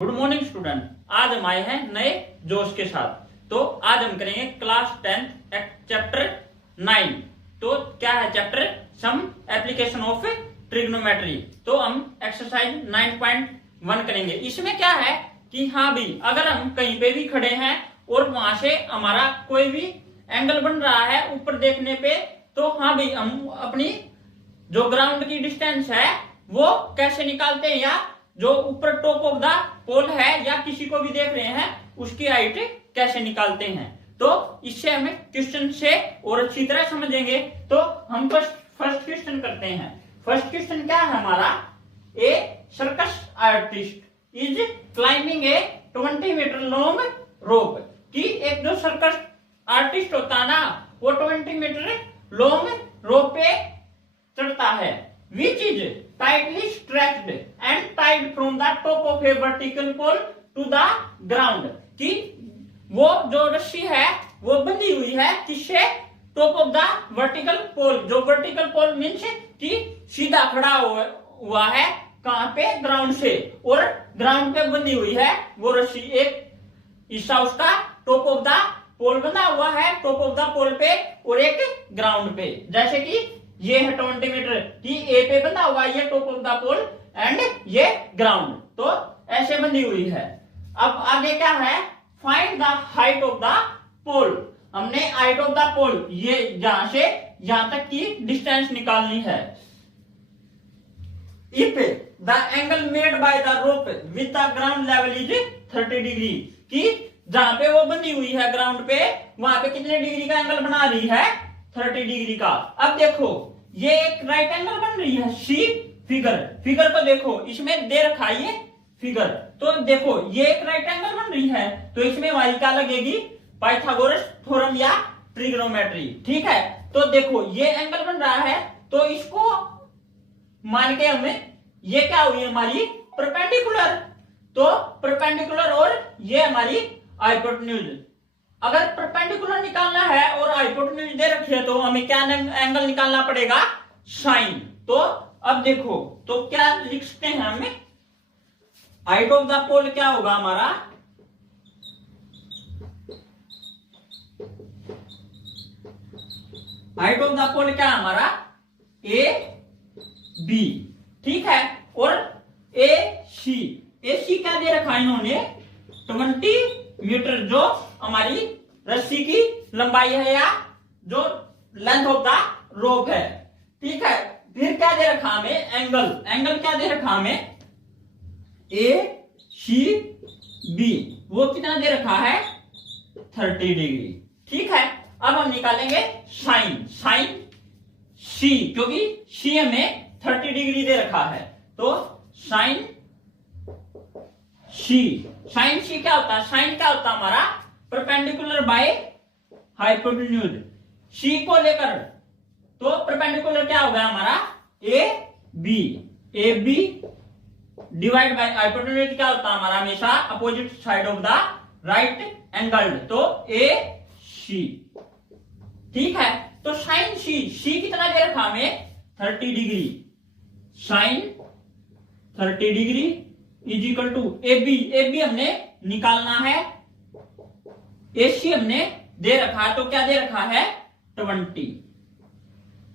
Good morning student. आज हम आए हैं नए जोश के साथ। तो आज हम करेंगे क्लास 10 चैप्टर 9। तो क्या है chapter? Some application of trigonometry. तो हम एक्सरसाइज 9.1 करेंगे। इसमें क्या है कि हाँ भी अगर हम कहीं पे भी खड़े हैं और वहां से हमारा कोई भी एंगल बन रहा है ऊपर देखने पे, तो हाँ भी हम अपनी जो ग्राउंड की डिस्टेंस है वो कैसे निकालते हैं, या जो ऊपर टॉप ऑफ द पोल है या किसी को भी देख रहे हैं उसकी हाइट कैसे निकालते हैं। तो इससे हमें क्वेश्चन से और अच्छी तरह समझेंगे। तो हम फर्स्ट क्वेश्चन करते हैं। फर्स्ट क्वेश्चन क्या है हमारा? A circus artist is climbing a 20 metre long rope. कि एक जो सर्कस आर्टिस्ट होता है ना, वो 20 मीटर लॉन्ग रोप पे चढ़ता है, which is tightly stretched and tied from the top of a vertical pole to the ground। कि वो जो रस्सी है वो बंधी हुई है किससे? Top of the vertical pole. जो वर्टिकल पोल मीन्स कि सीधा खड़ा हुआ है कहां पे? ग्राउंड से, और ग्राउंड पे बंधी हुई है वो रस्सी। एक हिस्सा उसका टॉप ऑफ द पोल बंधा हुआ है, टॉप ऑफ द पोल पे, और एक ग्राउंड पे। जैसे कि ये है 20 मीटर की ए पे बंधा हुआ है, ये top of the pole and ये ग्राउंड। तो ऐसे बंधी हुई है। अब आगे क्या है? Find the height of the pole. हमने हाइट ऑफ द पोल, ये यहां से यहां तक की डिस्टेंस निकालनी है। If the angle made by the rope with the ground level is 30 degree. कि जहां पे वो बंधी हुई है ग्राउंड पे, वहां पे कितने डिग्री का एंगल बना रही है? 30 डिग्री का। अब देखो ये एक राइट एंगल बन रही है। सी फिगर को देखो, इसमें दे रखा है ये फिगर। तो देखो ये एक राइट एंगल बन रही है, तो इसमें हमारी क्या लगेगी? पाइथागोरस थ्योरम या ट्रिग्नोमेट्री। ठीक है, तो देखो ये एंगल बन रहा है, तो इसको मान के हमें ये क्या हुई हमारी? परपेंडिकुलर। तो परपेंडिकुलर और ये हमारी हाइपोटेन्यूज। अगर परपेंडिकुलर निकालना है और हाइपोटेन्यूज दे रखी है तो हमें क्या एंगल निकालना पड़ेगा? साइन। तो अब देखो, तो क्या लिख सकते हैं हमें? हाइट ऑफ द पोल क्या होगा हमारा? हाइट ऑफ द पोल क्या है हमारा? A B. ठीक है, और ए सी क्या दे रखा है इन्होंने? 20 मीटर, जो हमारी रस्सी की लंबाई है या जो लेंथ ऑफ द रोप है। ठीक है, फिर क्या दे रखा हमें? एंगल क्या दे रखा हमें? ए सी बी। वो कितना दे रखा है? 30 डिग्री। ठीक है, अब हम निकालेंगे साइन सी, क्योंकि सी हमें 30 डिग्री दे रखा है। तो साइन सी क्या होता है? साइन क्या होता है हमारा? Perpendicular by hypotenuse. सी को लेकर तो परपेंडिकुलर क्या होगा हमारा? A B divide by hypotenuse क्या होता है हमारा? हमेशा opposite side of the right angle. तो ए सी। ठीक है, तो साइन सी कितना दे रखा हमें? 30 degree. Sine 30 degree is equal to A B हमने निकालना है। एसी हमने दे रखा है, तो क्या दे रखा है? 20।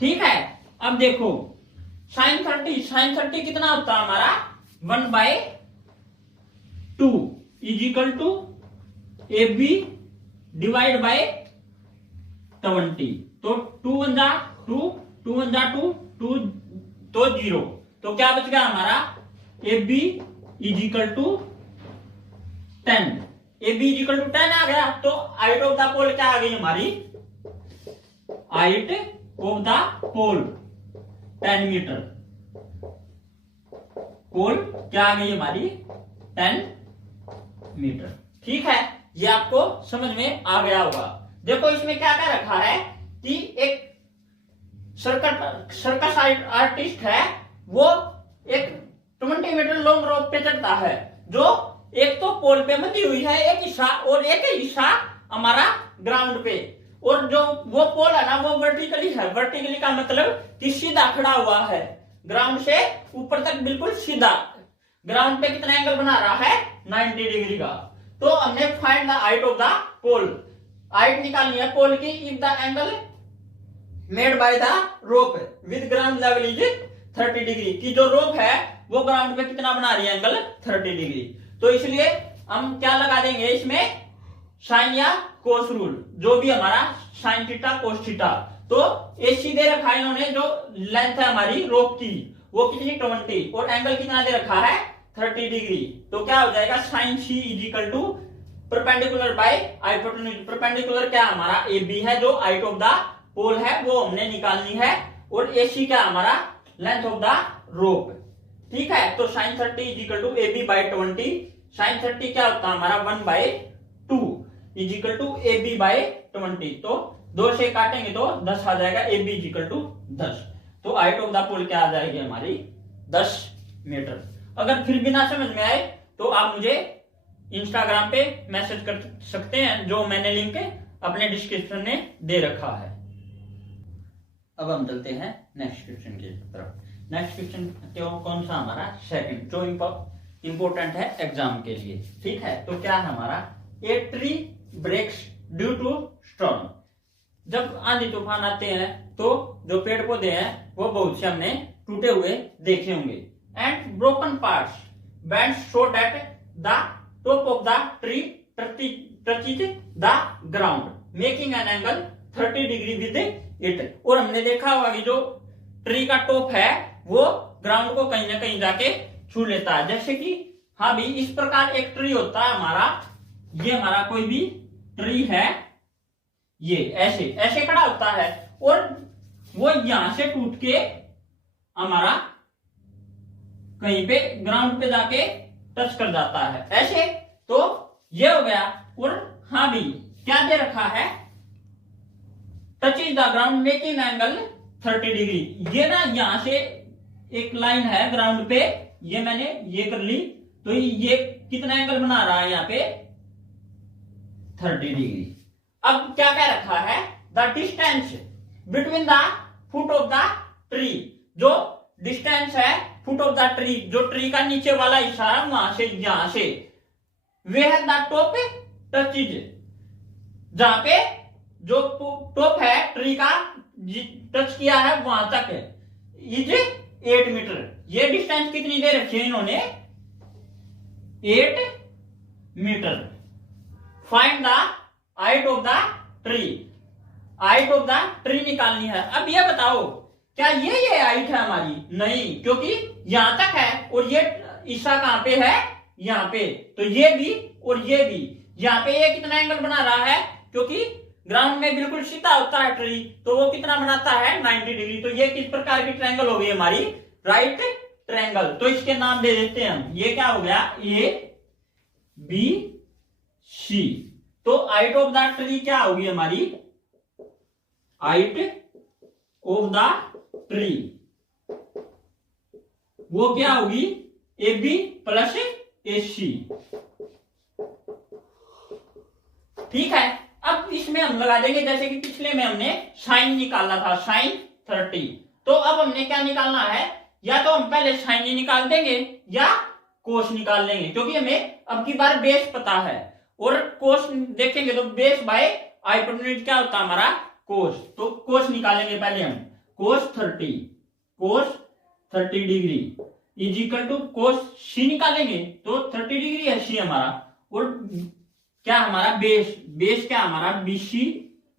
ठीक है, अब देखो साइन 30 कितना होता है हमारा? 1/2 is equal to A B divide by 20। तो 2 1 जा 2, 2 1 जा 2, 2 तो 0। तो क्या बच गया हमारा? A B is equal to 10। A B is equal to 10 आ गया। तो हाइट ऑफ द पोल क्या आ गई हमारी? Height of the pole 10 metre. Pole क्या आ गई हमारी? 10 मीटर। ठीक है, ये आपको समझ में आ गया होगा। देखो इसमें क्या क्या रखा है कि एक सर्कस आर्टिस्ट है, वो एक 20 मीटर लॉन्ग रोप पे चढ़ता है, जो एक तो पोल पे बंधी हुई है एक हिस्सा, और एक हिस्सा हमारा ग्राउंड पे। और जो वो पोल है ना, वो वर्टिकली है। वर्टिकली का मतलब कि सीधा खड़ा हुआ है, ग्राउंड से ऊपर तक बिल्कुल सीधा। ग्राउंड पे कितना एंगल बना रहा है 90 डिग्री का। तो हमने find the height of the pole, height निकालनी है पोल की if the angle made by the rope with ground level is 30 degree, की जो रोप है वो ग्राउंड पे कितना बना रही है एंगल 30 डिग्री। तो इसलिए हम क्या लगा देंगे इसमें साइन या कोस रूल, जो भी हमारा साइन थीटा कोस थीटा। तो एसी दे रखा है इन्होंने, जो लेंथ है हमारी रोप की वो कितनी 20 और एंगल कितना दे रखा है 30 डिग्री। तो क्या हो जाएगा sine C is equal to perpendicular by hypotenuse. Perpendicular क्या हमारा ए बी है, जो हाइट ऑफ द पोल है वो हमने निकालनी है, और एसी क्या हमारा लेंथ ऑफ द रोप। ठीक है, तो sine 30 is equal to A B by 20। Sine 30 क्या होता है हमारा 1/2 is equal to A B by 20। तो 2 से काटेंगे तो 10 आ जाएगा, A B is equal to 10। तो हाइट ऑफ द पोल क्या आ जाएगी हमारी 10 मीटर। अगर फिर भी ना समझ में आए तो आप मुझे इंस्टाग्राम पे मैसेज कर सकते हैं, जो मैंने लिंक अपने डिस्क्रिप्शन में दे रखा है। अब हम चलते हैं नेक्स्ट क्वेश्चन की तरफ। नेक्स्ट क्वेश्चन कौन सा हमारा सेकंड, जो इंपॉर्टेंट है एग्जाम के लिए। ठीक है, तो क्या है हमारा a tree breaks due to storm. जब आंधी तूफान आते हैं तो जो पेड़ पौधे हैं वो बहुत से हमने टूटे हुए देखे होंगे। And broken parts bend so that the top of the tree touches the ground making an angle 30 degree with it. और हमने देखा होगा कि जो ट्री का टॉप है वो ग्राउंड को कहीं ना कहीं जाके छू लेता है। जैसे कि हाँ भी इस प्रकार एक ट्री होता है हमारा, ये हमारा कोई भी ट्री है, ये ऐसे ऐसे खड़ा होता है और वो यहां से टूट के हमारा कहीं पे ग्राउंड पे जाके टच कर जाता है ऐसे। तो ये हो गया। और हाँ भी क्या दे रखा है touch is the ground making angle 30 degree. ये ना यहां से एक लाइन है ग्राउंड पे, ये मैंने ये कर ली, तो ये कितना एंगल बना रहा है यहाँ पे 30 डिग्री। अब क्या कह रखा है the distance between the foot of the tree, जो डिस्टेंस है फुट ऑफ द ट्री, जो ट्री का नीचे वाला हिस्सा है वहां से यहां से, वे है द टॉप टचेज, जहां पे जो टॉप है ट्री का टच किया है वहां तक इज 8 मीटर। ये डिस्टेंस कितनी दे रखी है इन्होंने 8 metre. Find the height of the tree, height of the tree निकालनी है। अब ये बताओ क्या ये हाइट है हमारी? नहीं, क्योंकि यहां तक है और ये हिस्सा कहां पे है यहां पे, तो ये भी और ये भी। यहां पे ये कितना एंगल बना रहा है, क्योंकि ग्राउंड में बिल्कुल सीधा होता है ट्री, तो वो कितना बनाता है 90 डिग्री। तो ये किस प्रकार की ट्रायंगल हो गई हमारी राइट ट्रायंगल। तो इसके नाम दे देते हैं हम, ये क्या हो गया ए बी सी। तो हाइट ऑफ द ट्री क्या होगी हमारी, हाइट ऑफ द ट्री वो क्या होगी ए बी प्लस ए सी। ठीक है, अब इसमें हम लगा देंगे जैसे कि पिछले में हमने साइन निकाला था साइन 30। तो अब हमने क्या निकालना है, या तो हम पहले साइन ही निकाल देंगे या कोस निकाल लेंगे, क्योंकि हमें अब की बार बेस पता है। और कोस देखेंगे तो बेस बाय हाइपोटेन्यूज क्या होता है हमारा कोस। तो कोस निकालेंगे पहले हम, कोस 30 डिग्री इज इक्वल टू कोस सी निकालेंगे तो 30 डिग्री है सी हमारा। और क्या हमारा बेस क्या हमारा बीसी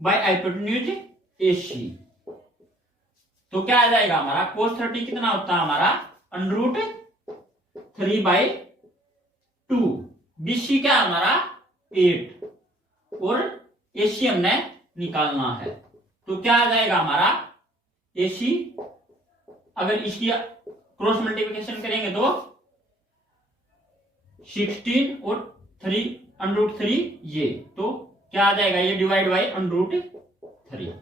बाय हाइपोटेन्यूज एसी। तो क्या आ जाएगा हमारा कोस 30 कितना होता है हमारा √3/2। बीसी क्या हमारा 8 और एसी हमने निकालना है। तो क्या आ जाएगा हमारा एसी, अगर इसकी क्रॉस मल्टीप्लिकेशन करेंगे तो 16 और 3√3 ये, तो क्या आ जाएगा ये डिवाइड बाय √3।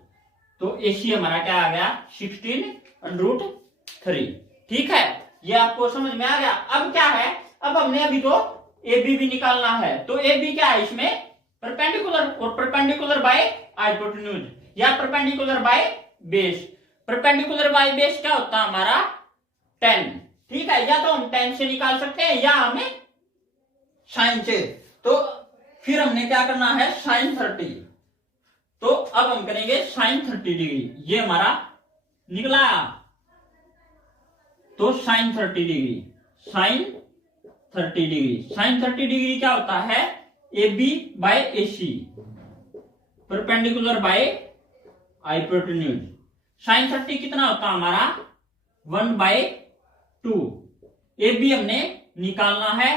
तो एसी हमारा क्या आ गया 16√3। ठीक है, ये आपको समझ में आ गया। अब क्या है, अब हमने अभी तो ए बी भी निकालना है। तो ए बी क्या है इसमें परपेंडिकुलर, और परपेंडिकुलर बाय हाइपोटेन्यूज या perpendicular by base. Perpendicular by base क्या होता है हमारा 10, ठीक है, या तो हम tan से निकाल सकते हैं या हमें sin से। तो फिर हमने क्या करना है, sin 30। तो अब हम करेंगे sin 30 डिग्री, ये हमारा निकला। तो sin 30 degree, sin 30 degree, sin 30 degree क्या होता है, AB by AC, perpendicular by hypotenuse. sin 30 कितना होता है हमारा, 1/2। AB हमने निकालना है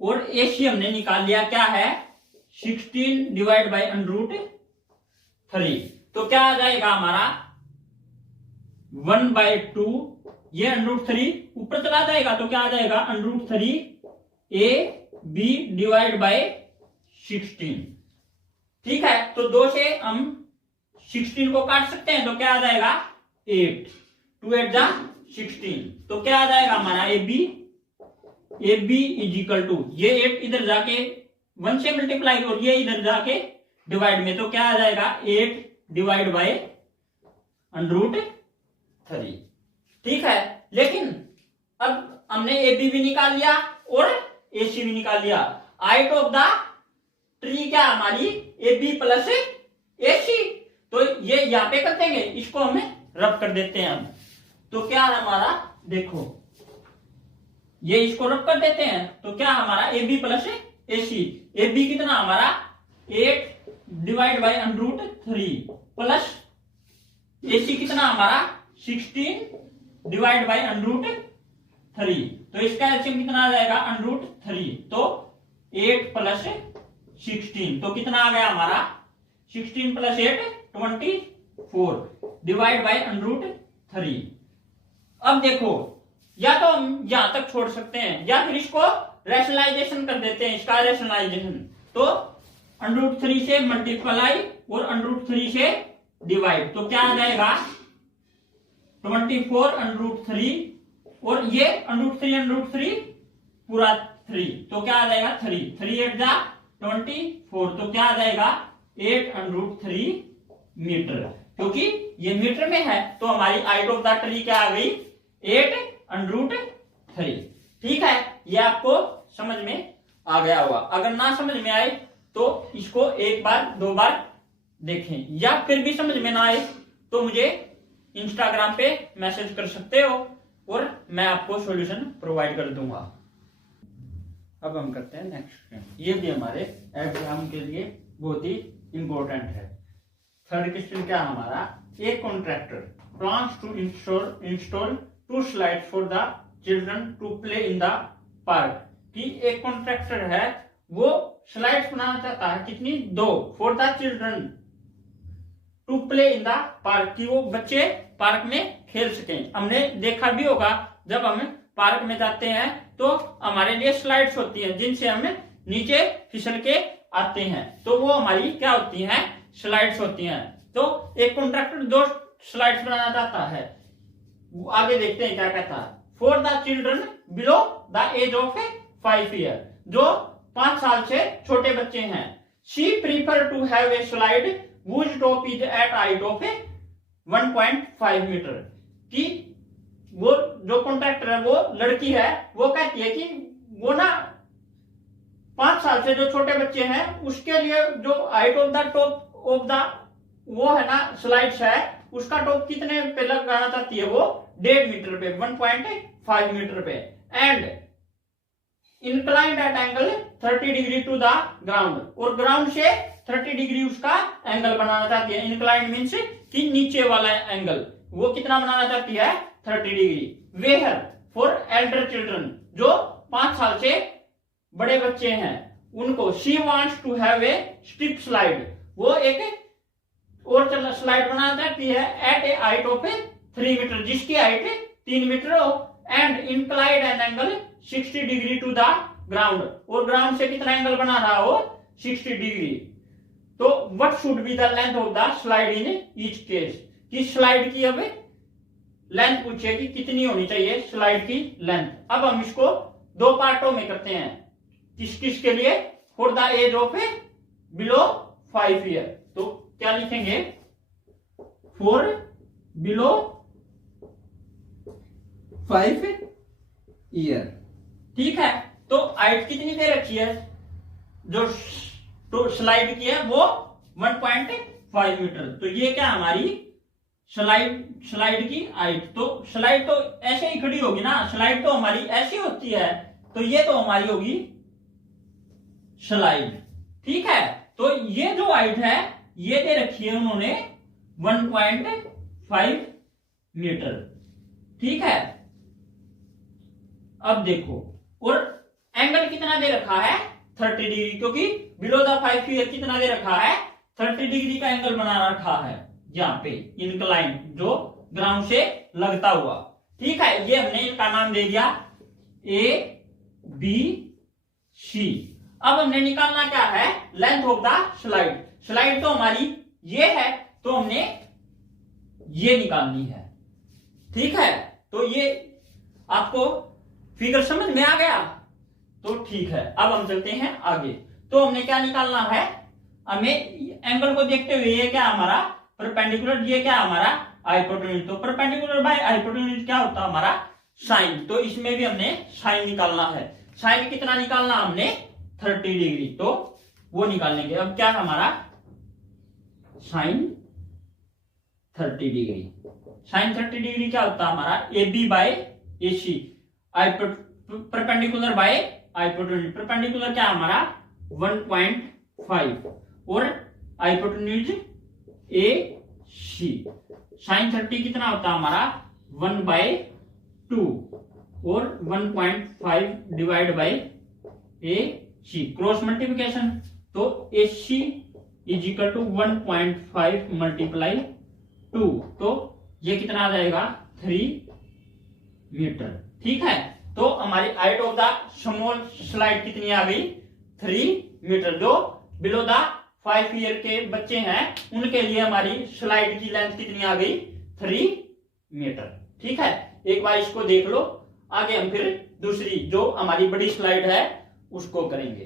और AC हमने निकाल लिया, क्या है 16 डिवाइड बाय √3। तो क्या आ जाएगा हमारा 1/2, ये √3 ऊपर चला जाएगा तो क्या आ जाएगा √3 AB डिवाइड बाय 16। ठीक है, तो 2 से हम 16 को काट सकते हैं, तो क्या आ जाएगा 8, 2 8 जा 16। तो क्या आ जाएगा हमारा AB इज इक्वल टू, ये 8 इधर जाके 1 से मल्टीप्लाई और ये इधर जाके डिवाइड में, तो क्या आ जाएगा 8 डिवाइड बाय √3। ठीक है, लेकिन अब हमने AB भी निकाल लिया और AC भी निकाल लिया। हाइट ऑफ द ट्री क्या हमारी AB प्लस AC। तो ये यहां पे कर देंगे, इसको हमें रब कर देते हैं हम। तो क्या है हमारा, देखो ये इसको रब कर देते हैं, तो क्या हमारा AB प्लस AC। AB कितना हमारा 8 डिवाइड बाय √3 प्लस AC कितना हमारा 16 डिवाइड बाय √3। तो इसका एलसीएम कितना आ जाएगा √3। तो 8 प्लस 16, तो कितना आ गया हमारा 16 प्लस 8 24 डिवाइड बाय √3। अब देखो, या तो हम यहां तक छोड़ सकते हैं या फिर इसको रैशनलाइजेशन कर देते हैं, इसका रैशनलाइजेशन। तो √3 से मल्टीप्लाई और √3 से डिवाइड, तो क्या आ जाएगा 24 √3 और ये √3 पूरा 3, तो क्या आ जाएगा 3 8 जा 24, तो क्या आ जाएगा 8 √3 मीटर। क्योंकि ये मीटर में है तो हमारी हाइट ऑफ द ट्री क्या आ गई 8 √3। ठीक है, ये आपको समझ में आ गया होगा। अगर ना समझ में आए तो इसको एक बार 2 बार देखें, या फिर भी समझ में ना आए तो मुझे इंस्टाग्राम पे मैसेज कर सकते हो और मैं आपको सॉल्यूशन प्रोवाइड कर दूंगा। अब हम करते हैं नेक्स्ट, ये भी हमारे एग्जाम के लिए बहुत ही इंपॉर्टेंट है। थर्ड क्वेश्चन क्या हमारा, a contractor plans to install 2 slides for the children to play in the park. कि एक कॉन्ट्रैक्टर है वो स्लाइड्स बनाना चाहता है, कितनी 2 for the children to play in the park, कि वो बच्चे पार्क में खेल सकें। हमने देखा भी होगा जब हम पार्क में जाते हैं तो हमारे लिए स्लाइड्स होती हैं जिनसे हम नीचे फिसल के आते हैं, तो वो हमारी क्या होती हैं, स्लाइड्स होती हैं। तो एक कॉन्ट्रैक्टर 2 स्लाइड्स बनाना चाहता है। आगे देखते हैं क्या कहता है, for the children below the age of 5 year, जो 5 साल से छोटे बच्चे हैं। She prefer to have a slide whose top is at height of 1.5 metre. कि वो जो कॉन्ट्रैक्टर है वो लड़की है, वो कहती है कि वो ना 5 साल से जो छोटे बच्चे हैं उसके लिए जो height of the top of the वो है ना स्लाइड्स है, उसका टॉप कितने पे लगाना चाहती है, वो 1.5 मीटर पे, 1.5 मीटर पे। And inclined at angle 30 degree to the ground, और ग्राउंड से 30 डिग्री उसका एंगल बनाना चाहती है। इंक्लाइंड मीन्स कि नीचे वाला एंगल, वो कितना बनाना चाहती है 30 degree. Where for elder children, जो 5 साल से बड़े बच्चे हैं उनको। She wants to have a steep slide, वो एक और स्लाइड बनाना चाहती है at a height of 3 metre, जिसकी हाइट 3 मीटर हो। And inclined an angle 60 degree to the ground, और ग्राउंड से कितना एंगल बना रहा हो 60 डिग्री। तो what should be the length of the slide in each case, कि स्लाइड की अब लेंथ पूछे कि कितनी होनी चाहिए स्लाइड की लेंथ। अब हम इसको 2 पार्टों में करते हैं, किस किस के लिए, for the age of below 5 year. तो क्या लिखेंगे, फॉर बिलो 5 ईयर। ठीक है, तो हाइट कितनी दे रखी है, जो तो स्लाइड की है वो 1.5 मीटर। तो ये क्या हमारी स्लाइड की हाइट। तो स्लाइड तो ऐसे ही खड़ी होगी ना, स्लाइड तो हमारी ऐसी होती है, तो ये तो हमारी होगी स्लाइड। ठीक है, तो ये जो हाइट है ये दे रखी है उन्होंने 1.5 मीटर। ठीक है, अब देखो, और एंगल कितना दे रखा है 30 डिग्री, क्योंकि बिलो द 5 ईयर कितना दे रखा है 30 डिग्री का एंगल बना रखा है यहाँ पे, इंक्लाइन जो ग्राउंड से लगता हुआ। ठीक है, ये हमने इसका नाम दे दिया ए बी सी। अब हमने निकालना क्या है, length of the slide. Slide तो हमारी ये है, तो हमने ये निकालनी है। ठीक है, तो ये आपको फिगर समझ में आ गया, तो ठीक है। अब हम चलते हैं आगे। तो हमने क्या निकालना है, हमें एंगल को देखते हुए ये क्या हमारा परपेंडिकुलर, ये क्या हमारा हाइपोटेन्यूज। तो परपेंडिकुलर बाय हाइपोटेन्यूज क्या होता है हमारा साइन। तो इसमें भी हमने साइन निकालना है। साइन कितना निकालना हमने 30 डिग्री, तो वो निकालने के। अब क्या हमारा साइन 30 डिग्री, साइन 30 डिग्री क्या होता है हमारा A B by A C, perpendicular by hypotenuse. Perpendicular क्या हमारा 1.5 और हाइपोटेन्यूज ए सी। साइन 30 कितना होता है हमारा 1/2 और 1.5 divide by A C, cross multiplication. तो A C is equal to 1.5 multiply 2, तो ये कितना आ जाएगा 3 मीटर। ठीक है, तो हमारी height of the small slide कितनी आ गई 3 मीटर। जो बिलो द 5 ईयर के बच्चे हैं उनके लिए हमारी स्लाइड की लेंथ कितनी आ गई 3 मीटर। ठीक है, एक बार इसको देख लो, आगे हम फिर दूसरी जो हमारी बड़ी स्लाइड है उसको करेंगे।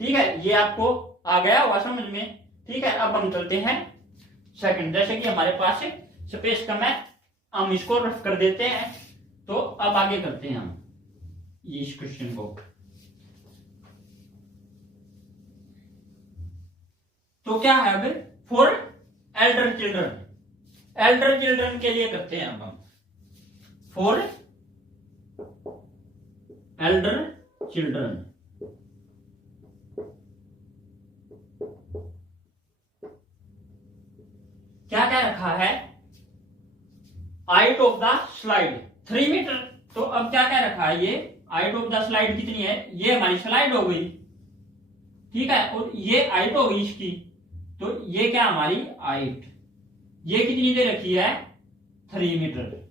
ठीक है, ये आपको आ गया होगा समझ में। ठीक है, अब हम चलते हैं सेकंड। जैसे कि हमारे पास स्पेस कम है, हम इसको रफ कर देते हैं। तो अब आगे करते हैं हम इस क्वेश्चन को। तो क्या है अब for elder children, Elder children के लिए करते हैं अब हम फॉर एल्डर चिल्ड्रन। क्या क्या रखा है, height of the slide 3 metre. तो अब क्या क्या रखा है, ये हाइट ऑफ द स्लाइड कितनी है, ये हमारी स्लाइड हो गई। ठीक है, और ये हाइट हो गई इसकी, तो ये क्या हमारी हाइट, ये कितनी दे रखी है 3 मीटर।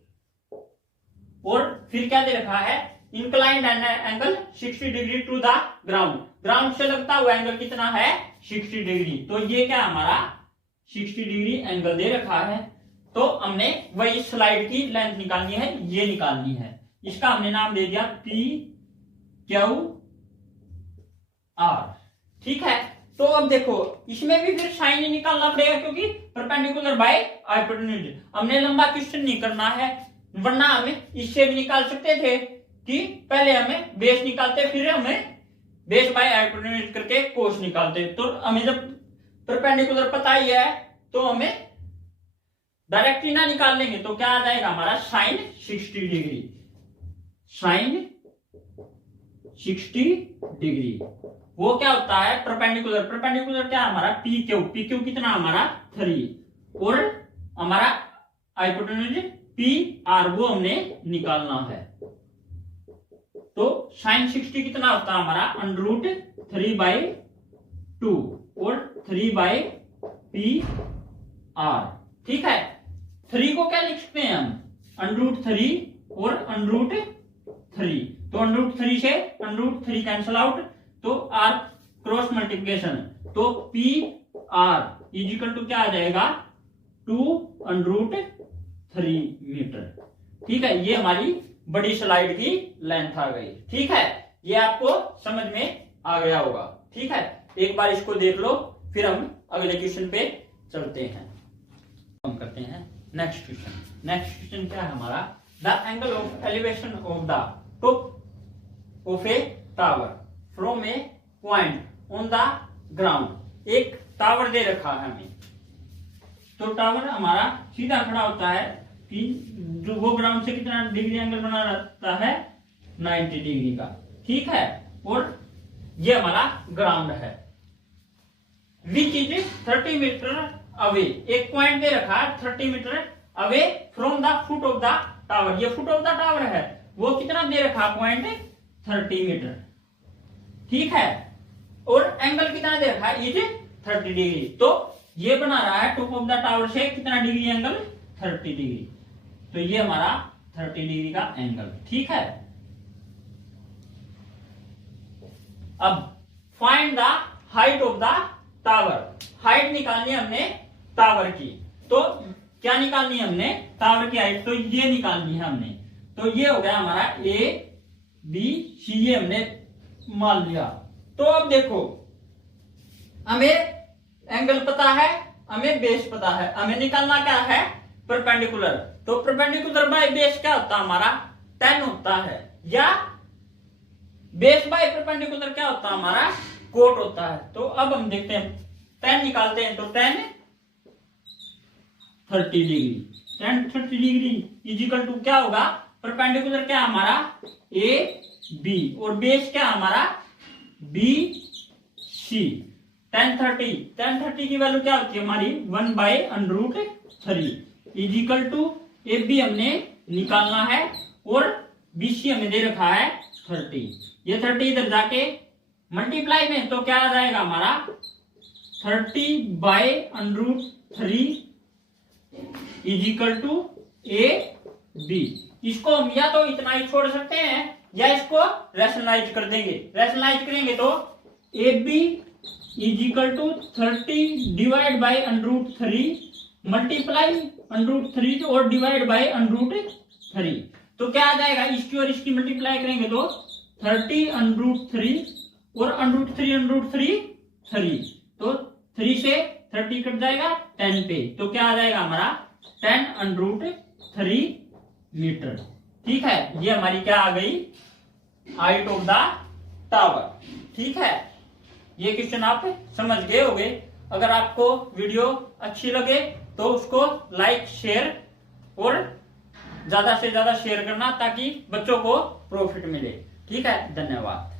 और फिर क्या दे रखा है, inclined angle 60 degree to the ground, ground से लगता हुआ एंगल कितना है 60 डिग्री। तो ये क्या हमारा 60 डिग्री एंगल दे रखा है। तो हमने वही स्लाइड की लेंथ निकालनी है, ये निकालनी है। इसका हमने नाम दे दिया पी क्यू आर। ठीक है, तो अब देखो इसमें भी फिर साइन ही निकालना पड़ेगा, क्योंकि परपेंडिकुलर बाय हाइपोटेन्यूज। हमने लंबा क्वेश्चन नहीं करना है, वरना हमें इससे भी निकाल सकते थे कि पहले हमें बेस निकालते फिर हमें बेस बाय हाइपोटेन्यूज करके कोस निकालते। तो हमें जब परपेंडिकुलर पता ही है तो हमें डायरेक्टली ना निकाल लेंगे, तो क्या आ जाएगा हमारा साइन 60 डिग्री, साइन 60 डिग्री। वो क्या होता है परपेंडिकुलर, परपेंडिकुलर क्या हमारा पी क्यू, पी क्यू कितना हमारा 3 और हमारा हाइपोटेन्यूज पी आर वो हमने निकालना है। तो साइन 60 कितना होता है हमारा √3/2 और 3/p/r। ठीक है, 3 को क्या लिख सकते हैं हम √3 और √3। तो √3 से √3 कैंसल आउट, तो r क्रॉस मल्टीप्लिकेशन, तो p/r इज इक्वल टू क्या आ जाएगा 2√3 मीटर। ठीक है, ये हमारी बड़ी स्लाइड की लेंथ आ गई। ठीक है, ये आपको समझ में आ गया होगा। ठीक है, एक बार इसको देख लो, फिर हम अगले क्वेश्चन पे चलते हैं। हम करते हैं नेक्स्ट क्वेश्चन। नेक्स्ट क्वेश्चन क्या है हमारा, the angle of elevation of the top of A tower from A point on the ground. एक टावर दे रखा है हमें, तो टावर हमारा सीधा खड़ा होता है कि जो वो ग्राउंड से कितना डिग्री एंगल बना रहता है, 90 डिग्री का, ठीक है। और ये हमारा ग्राउंड है, विच इज 30 मीटर अवे। एक पॉइंट दे रखा है 30 metre away from the foot of the tower. ये फुट ऑफ द टावर है, वो कितना दे रखा पॉइंट 30 मीटर, ठीक है। और एंगल कितना दे रखा है, इज 30 डिग्री। तो ये बना रहा है टॉप ऑफ द टावर से कितना डिग्री एंगल, 30 डिग्री। तो ये हमारा 30 डिग्री का एंगल, ठीक है। अब find the height of the tower. Height निकालनी है हमने टावर की, तो क्या निकालनी है हमने, टावर की हाइट, तो ये निकालनी है हमने। तो ये हो गया हमारा ए बी सी, ये हमने मान लिया। तो अब देखो, हमें एंगल पता है, हमें बेस पता है, हमें निकालना क्या है, परपेंडिकुलर। तो परपेंडिकुलर बाय बेस क्या होता है हमारा, 10 होता है, या बेस बाय परपेंडिकुलर क्या होता है हमारा, कोट होता है। तो अब हम देखते हैं 10 निकालते हैं, तो 10 30 डिग्री, 10 30 डिग्री इजिकल टू क्या होगा, परपेंडिकुलर क्या हमारा ए बी, और बेस क्या हमारा बी सी। 1030 की वैल्यू क्या होती है हमारी, 1/√3 इजिकल टू ए बी हमने निकालना है, और बी सी हमें दे रखा है 30। ये 30 इधर जाके मल्टीप्लाई में, तो क्या आ जाएगा हमारा 30/√3 इजिकल टू ए बी। इसको हम या तो इतना ही छोड़ सकते हैं, या इसको रैशनलाइज कर देंगे। रैशनलाइज करेंगे तो A B is equal to 30 divide by √3 multiply √3 और डिवाइड बाई √3। तो क्या आ जाएगा, इसकी और इसकी मल्टीप्लाई करेंगे तो 30 √3 और √3 तो 3 से 30 कट जाएगा 10 पे, तो क्या आ जाएगा हमारा 10√3 मीटर, ठीक है। ये हमारी क्या आ गई, हाइट ऑफ द टावर, ठीक है। ये क्वेश्चन आप समझ गए होंगे। अगर आपको वीडियो अच्छी लगे तो उसको लाइक शेयर और ज्यादा से ज्यादा शेयर करना, ताकि बच्चों को प्रॉफिट मिले, ठीक है। धन्यवाद।